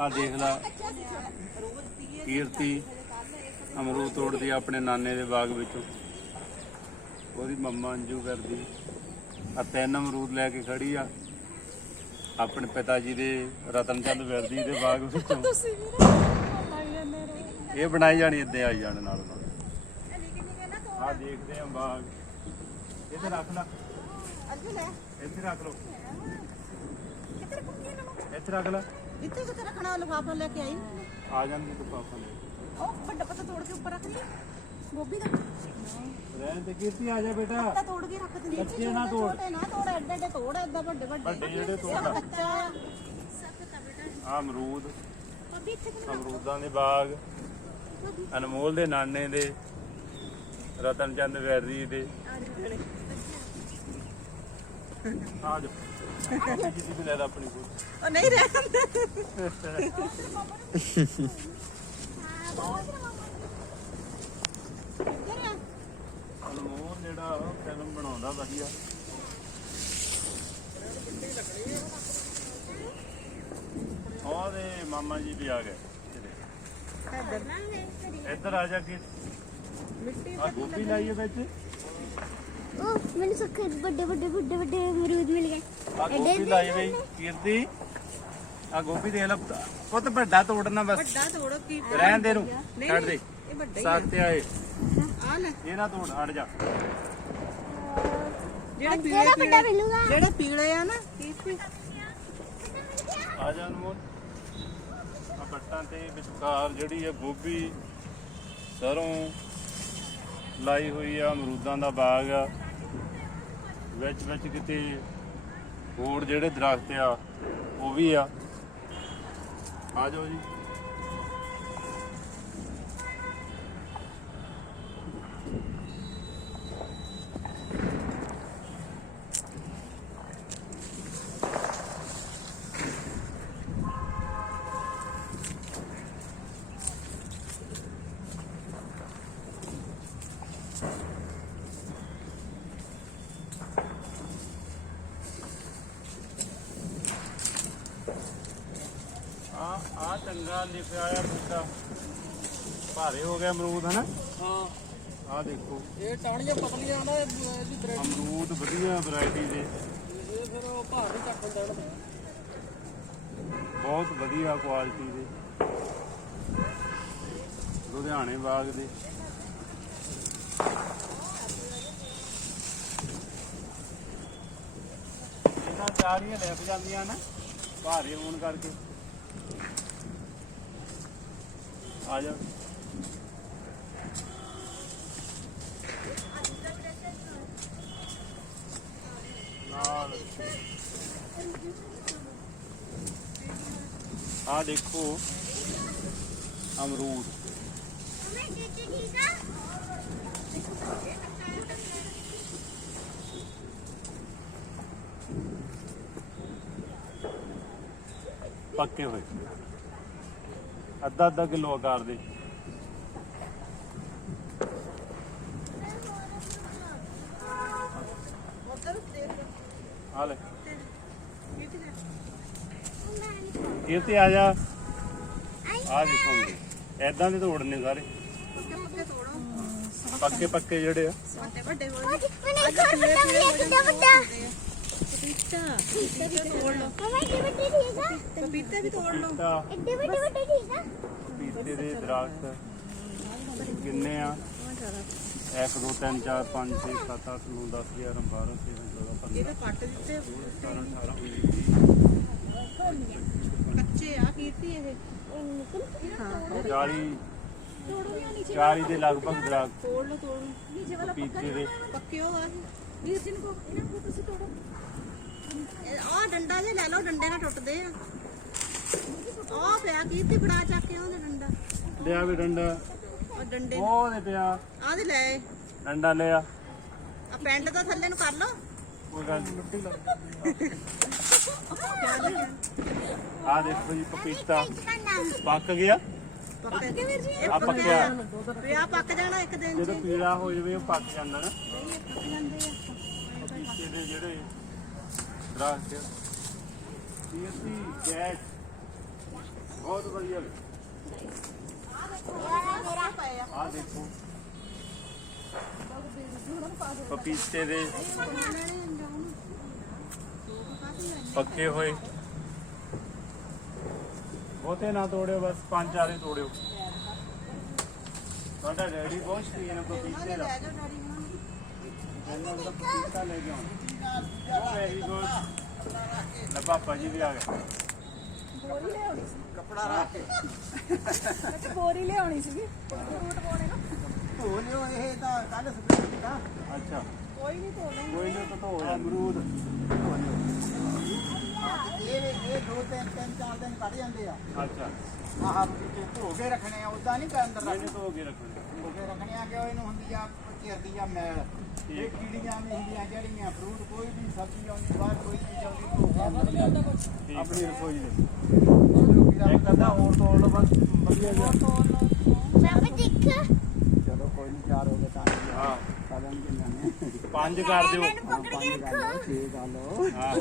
ਆ ਦੇਖ ਲੈ। ਕੀਰਤੀ ਅਮਰੂਦ ਤੋੜਦੀ ਆਪਣੇ ਨਾਨੇ ਦੇ ਬਾਗ ਵਿੱਚੋਂ। ਉਹਦੀ ਮੰਮਾ ਅੰਜੂ ਕਰਦੀ ਆ। ਤਿੰਨ ਅਮਰੂਦ ਲੈ ਕੇ ਖੜੀ ਆ। ਆਪਣੇ ਪਿਤਾ ਜੀ ਦੇ ਰਤਨ ਚੰਦ ਵਿਰਦੀ ਦੇ ਬਾਗ ਵਿੱਚੋਂ। ਇਹ ਬਣਾਈ ਜਾਣੀ, ਇੱਦਾਂ ਆਈ ਜਾਣ ਨਾਲ ਨਾਲ ਆ ਦੇਖਦੇ ਆ ਬਾਗ। ਇੱਥੇ ਰੱਖ ਲੈ। ਇੱਥੇ ਰੱਖ ਲਓ। ਇੱਥੇ ਰੱਖ ਲੈ। ਇੱਥੇ ਕਿੱਥੇ ਰੱਖਣਾ ਲਿਫਾਫਾ ਲੈ ਕੇ ਆਈ? ਆ ਜਾਂਦੇ ਤੂੰ ਪਾਪਾ ਨੇ ਉਹ ਵੱਡਾ ਪੱਤਾ ਤੋੜ ਕੇ ਉੱਪਰ ਰੱਖ ਲਈ। ਗੋਭੀ ਦਾ। ਰਹਿਣ ਤੇ ਕੀਰਤੀ ਆ ਜਾ ਬੇਟਾ। ਪੱਤਾ ਤੋੜ ਕੇ ਰੱਖ ਦਿੰਦੀ। ਕੱਚੇ ਨਾ ਤੋੜ। ਛੋਟੇ ਨਾ ਤੋੜ ਐਡੇ ਐਡੇ ਤੋੜ ਐਦਾਂ ਵੱਡੇ ਵੱਡੇ। ਵੱਡੇ ਜਿਹੜੇ ਤੋੜ ਇਹ ਕੱਚਾ ਆ ਆ। ਅਮਰੂਦ। ਭਾਬੀ ਇੱਥੇ ਕਿਉਂ ਅਮਰੂਦਾਂ ਦੇ ਬਾਗ। ਅਨਮੋਲ ਦੇ ਨਾਨੇ ਦੇ। ਰਤਨ ਚੰਦ ਵੈਰੀ ਦੇ ਆ ਜਾ ਕਿਸੇ ਵੀ ਲੈ ਲੈ ਆਪਣੀ ਕੋਈ ਉਹ ਨਹੀਂ ਰਹਿ ਅਨਮੋਲ ਜਿਹੜਾ ਫਿਲਮ ਬਣਾਉਂਦਾ ਵਧੀਆ ਉਹਦੇ ਮਾਮਾ ਜੀ ਵੀ ਆ ਗਏ ਇੱਧਰ ਆ ਜਾ ਕੇ ਆ ਗੋਭੀ ਲਾਈਏ ਵਿੱਚ ਉਹ ਮੈਨੂੰ ਸੁੱਕੇ ਵੱਡੇ ਵੱਡੇ ਵੱਡੇ ਵੱਡੇ ਅਮਰੂਦ ਮਿਲ ਗਏ। ਆ ਗੋਭੀ ਲਾਈ ਬਈ ਕੀਰਤੀ। ਆ ਗੋਭੀ ਦੇਖ ਲੈ ਪੁੱਤ। ਪੁੱਤ ਵੱਡਾ ਤੋੜਨਾ ਬਸ। ਵੱਡਾ ਤੋੜੋ ਕੀ ਰਹਿਣ ਦੇ ਨੂੰ ਛੱਡ ਦੇ। ਇਹ ਵੱਡਾ ਹੀ ਸਾਤੇ ਆਏ। ਆ ਲੈ। ਇਹ ਨਾ ਤੋੜ ਹਟ ਜਾ। ਜਿਹੜੇ ਜਿਹੜਾ ਪੀਲੇ ਵੱਡਾ ਮਿਲੂਗਾ। ਜਿਹੜੇ ਪੀਲੇ ਆ ਨਾ ਕੀ ਕੀ ਆ ਜਾ ਅਨਮੋਲ। ਆ ਬੱਟਾਂ ਤੇ ਵਿਚਕਾਰ ਜਿਹੜੀ ਹੈ ਗੋਭੀ ਸਰੋਂ ਲਾਈ ਹੋਈ ਆ ਅਮਰੂਦਾਂ ਦਾ ਬਾਗ ਆ। ਵਿੱਚ ਵਿੱਚ ਕਿਤੇ ਹੋਰ ਜਿਹੜੇ ਦਰਖਤ ਆ ਉਹ ਵੀ ਆ। ਆ ਜਾਓ ਜੀ। ਆ ਚੰਗਾ ਲਿਖਿਆ ਆ ਬੂਟਾ। ਭਾਰੇ ਹੋ ਗਿਆ ਅਮਰੂਦ ਹਨਾ? ਹਾਂ। ਆ ਦੇਖੋ। ਇਹ ਟਾਣੀਆਂ ਪਤਲੀਆਂ ਨਾ ਇਹਦੀ ਬ੍ਰੈਡ ਅਮਰੂਦ ਵਧੀਆ ਵੈਰਾਈਟੀ ਦੇ। ਇਹ ਫਿਰ ਉਹ ਭਾਰ ਨਹੀਂ ਘੱਟ ਹੁੰਦਾ ਇਹਨਾਂ ਦਾ ਬਹੁਤ ਵਧੀਆ ਕੁਆਲਿਟੀ ਦੇ। ਲੁਧਿਆਣੇ ਬਾਗ ਦੇ। ਇਹਨਾਂ ਚਾਰੀਆਂ ਲੈ ਜਾਂਦੀਆਂ ਨਾ ਭਾਰੇ ਹੋਣ ਕਰਕੇ। ਆ ਜਾ। ਆ ਦੇਖੋ ਅਮਰੂਦ। ਪੱਕੇ ਹੋਏ। ਅੱਧਾ ਅੱਧਾ ਕਿਲੋ ਆਕਾਰ ਦੇ। ਉਧਰ ਆ ਲੈ। ਇਹ ਤੇ ਆ ਜਾ। ਆ ਦੇਖੋ ਐਦਾਂ ਦੇ ਤੋੜਨੇ ਸਾਰੇ। ਪੱਕੇ ਪੱਕੇ ਜਿਹੜੇ ਆ। ਵੱਡੇ ਵੱਡੇ ਹੋ ਮੈਨੂੰ ਇੱਕ ਹੋਰ ਵੱਡਾ ਵੱਡਾ? ਪਪੀਤਾ। ਪਪੀਤਾ ਵੀ ਤੋੜ ਲਓ। ਮਮਾ ਇਹ ਵੱਡੀ ਠੀਕ ਆ ਪਪੀਤੇ ਵੀ ਤੋੜ ਲਓ। ਐਡੇ ਵੱਡੇ ਵੱਡੇ ਠੀਕ ਆ। ਪੀਤੇ ਦੇ ਦਰਖਤ। ਕਿੰਨੇ ਆ? 1 2 3 4 5 6 7 8 9 10 11 12 13 14 ਇਹ ਤਾਂ ਪੱਟ ਦਿੱਤੇ। 15 18 ਕੱਚੇ ਆ ਕੀਰਤੀ ਇਹ। 19 40 40 ਦੇ ਲਗਭਗ ਦਰਖਤ। ਤੋੜ ਲਓ ਤੋੜ ਨੀਚੇ ਵਾਲਾ ਪੀਤੇ ਦੇ। ਪੱਕੇ ਹੋ ਆ ਵੀਰ ਜੀ ਨੂੰ ਇਹਨਾਂ ਨੂੰ ਤੁਸੀਂ ਤੋੜੋ। ਆ ਡੰਡਾ ਜੇ ਲੈ ਲਓ ਡੰਡੇ ਨਾਲ ਟੁੱਟਦੇ ਆ। ਆ ਪਿਆ ਕੀਰਤੀ ਫੜਾ ਚੱਕ ਕੇ ਉਹਦੇ ਡੰਡਾ। ਲਿਆ ਵੀ ਡੰਡਾ। ਆ ਡੰਡੇ ਉਹਦੇ ਪਿਆ ਆ। ਦੇ ਲੈ। ਡੰਡਾ ਲਿਆ ਆ। ਪੈਂਟ ਤਾਂ ਥੱਲੇ ਨੂੰ ਕਰ ਲਓ। ਕੋਈ ਗੱਲ ਨੀ, ਮਿੱਟੀ ਲਾ ਆ ਦੇਖੋ ਜੀ ਪਪੀਤਾ। ਪੱਕ ਗਿਆ? ਪੱਕੇ ਵੀਰ ਜੀ। ਆ ਪੱਕਿਆ ਪਿਆ ਪੱਕ ਜਾਣਾ ਇੱਕ ਦਿਨ ਜਦੋਂ ਚ ਪੀਲਾ ਹੋ ਜਾਵੇ ਉਹ ਪੱਕ ਜਾਂਦਾ ਨਾ। ਪੱਕ ਜਾਂਦੇ ਆ। ਪਪੀਤੇ ਦੇ ਜਿਹੜੇ ਦਰਖਤ ਕੀਰਤੀ ਗੈਸ। ਬਹੁਤ ਵਧੀਆ। ਪਏ ਆ ਆ ਦੇਖੋ। ਪਪੀਤੇ ਦੇ ਪੱਕੇ ਹੋਏ। ਬਹੁਤੇ ਨਾ ਤੋੜਿਓ ਬਸ ਪੰਜ ਚਾਰੇ ਤੋੜਿਓ। ਤੁਹਾਡਾ ਡੈਡੀ ਬਹੁਤ ਸ਼ੌਕੀਨ ਹੈ ਪਪੀਤੇ ਦਾ। ਲੈ ਜਾਓ ਡੈਡੀ ਨੂੰ। ਪਹਿਲਾਂ ਉਹਦਾ ਪਪੀਤਾ ਲੈ ਕੇ ਆਉਣਾ। ਵੈਰੀ ਗੁੱਡ ਲੈ ਪਾਪਾ ਜੀ ਵੀ ਆ ਗਏ। ਬੋਰੀ ਲਿਆਉਣੀ ਸੀਗੀ। ਫਰੂਟ ਪਾਉਣੇ ਨਾ। ਧੋ ਲਿਓ ਇਹ ਤਾਂ ਕੱਲ ਸਪਰੇਅ ਕੀਤਾ ਅੱਛਾ। ਕੋਈ ਨਹੀਂ ਧੋਣਾ ਕੋਈ ਨਹੀਂ ਤਾਂ ਧੋ ਅਮਰੂਦ। ਇਹ ਇਹ ਦੋ ਤਿੰਨ ਤਿੰਨ ਚਾਰ ਦਿਨ ਕੱਢ ਜਾਂਦੇ ਆ। ਅੱਛਾ। ਆਹ ਬਗੀਚੇ ਧੋ ਕੇ ਰੱਖਣੇ ਆ ਉਦਾਂ ਨਹੀਂ ਅੰਦਰ ਰੱਖਣੇ। ਧੋ ਕੇ ਰੱਖਣੇ। ਧੋ ਕੇ ਰੱਖਣੇ ਆ ਕਿ ਇਹਨੂੰ ਹੁੰਦੀ ਆ ਘਿਰਦੀ ਆ ਮੈਲ। ਇਹ ਕੀੜੀਆਂ ਵੀ ਹੁੰਦੀਆਂ ਜਿਹੜੀਆਂ ਫਰੂਟ ਕੋਈ ਵੀ ਸਬਜ਼ੀ ਆਉਂਦੀ ਬਾਹਰ ਕੋਈ ਅੰਦਰ ਲਿਆਉਣੀ। ਠੀਕ। ਆਪਣੀ ਰਸੋਈ ਦੇ। ਇੱਕ ਅੱਧਾ ਹੋਰ ਤੋੜ ਲਓ ਬਸ ਵਧੀਆ ਜਿਹਾ। ਪਾਪਾ ਦੇਖ। ਚਲੋ ਕੋਈ ਨਹੀਂ ਚਾਰ ਹੋ ਗਏ ਤਾਂ ਹਾਂ ਨੂੰ ਕਿੰਨਾ ਪੰਜ ਕਰ ਦਿਓ। ਪਕੜ ਕੇ ਰੱਖੋ। ਠੀਕ ਆ ਲੋ ਹਾਂ।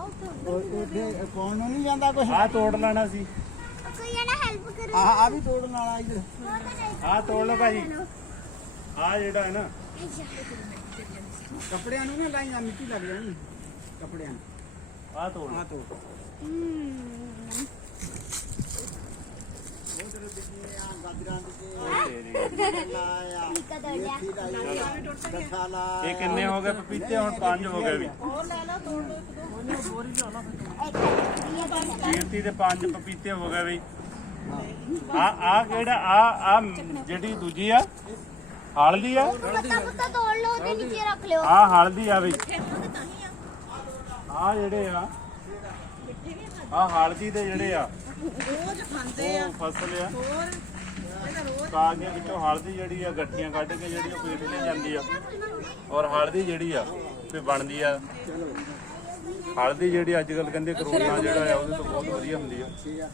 ਉੱਥੇ ਕੌਣ ਨਹੀਂ ਜਾਂਦਾ ਕੁਛ? ਆ ਤੋੜ ਲੈਣਾ ਸੀ। ਕੋਈ ਨਾ ਹੈਲਪ ਕਰੇ। ਆ ਆ ਵੀ ਤੋੜਨ ਵਾਲਾ ਇਧਰ ਆ ਤੋੜ ਲਓ ਭਾਜੀ। ਆ ਜਿਹੜਾ ਹੈ ਨਾ। ਕੱਪੜਿਆਂ ਨੂੰ ਨਾ ਲਾਈਆਂ ਮਿੱਟੀ ਲੱਗ ਜਾਣੀ। ਕੱਪੜਿਆਂ ਨੂੰ। ਆ ਤੋੜ। ਆ ਤੋੜ। ਦਿੱਤੀ ਆ ਗਾਜਰਾਂ ਨਿੱਕਾ ਲਾਈ ਇਹ ਕਿੰਨੇ ਹੋ ਗਏ? ਪਪੀਤੇ ਹੁਣ ਪੰਜ ਹੋ ਗਏ ਵੀ। ਹੋਰ ਲੈ ਲਓ ਤੋੜ ਲਓ ਇੱਕ ਦੋ। ਕੀਰਤੀ ਦੇ ਪੰਜ ਪਪੀਤੇ ਹੋ ਗਏ ਵੀ। ਆ ਆ ਕਿਹੜਾ? ਆ ਆ ਜਿਹੜੀ ਦੂਜੀ ਆ। ਹਲਦੀ ਆ? ਪੱਤਾ ਪੁੱਤਾ ਤੋੜ ਲਓ ਉਹਦੇ ਨੀਚੇ ਰੱਖ ਲਿਓ। ਆ ਹਲਦੀ ਆ ਤਾਂ ਹੀ ਆ। ਜਿਹੜੇ ਆ ਆ ਹਲਦੀ ਦੇ ਜਿਹੜੇ ਆ ਰੋਜ਼ ਖਾਂਦੇ ਆ। ਉਹ ਫਸਲ ਆ। ਹੋਰ ਇਹਦਾ ਰੋਜ਼ ਕਾਗ ਦੇ ਵਿੱਚੋਂ ਹਲਦੀ ਜਿਹੜੀ ਆ ਗੱਠੀਆਂ ਕੱਢ ਕੇ ਜਿਹੜੀ ਉਹ ਪੇਟ ਲਈ ਜਾਂਦੀ ਆ। ਔਰ ਹਲਦੀ ਜਿਹੜੀ ਆ ਵੀ ਬਣਦੀ ਆ। ਹਲਦੀ ਜਿਹੜੀ ਅੱਜ ਕੱਲ ਕਹਿੰਦੇ ਕਰੋਨਾ ਜਿਹੜਾ ਆ ਉਹਦੇ ਤੋਂ ਬਹੁਤ ਵਧੀਆ ਹੁੰਦੀ ਆ।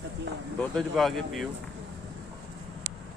ਦੁੱਧ ਚ ਪਾ ਕੇ ਪੀਓ।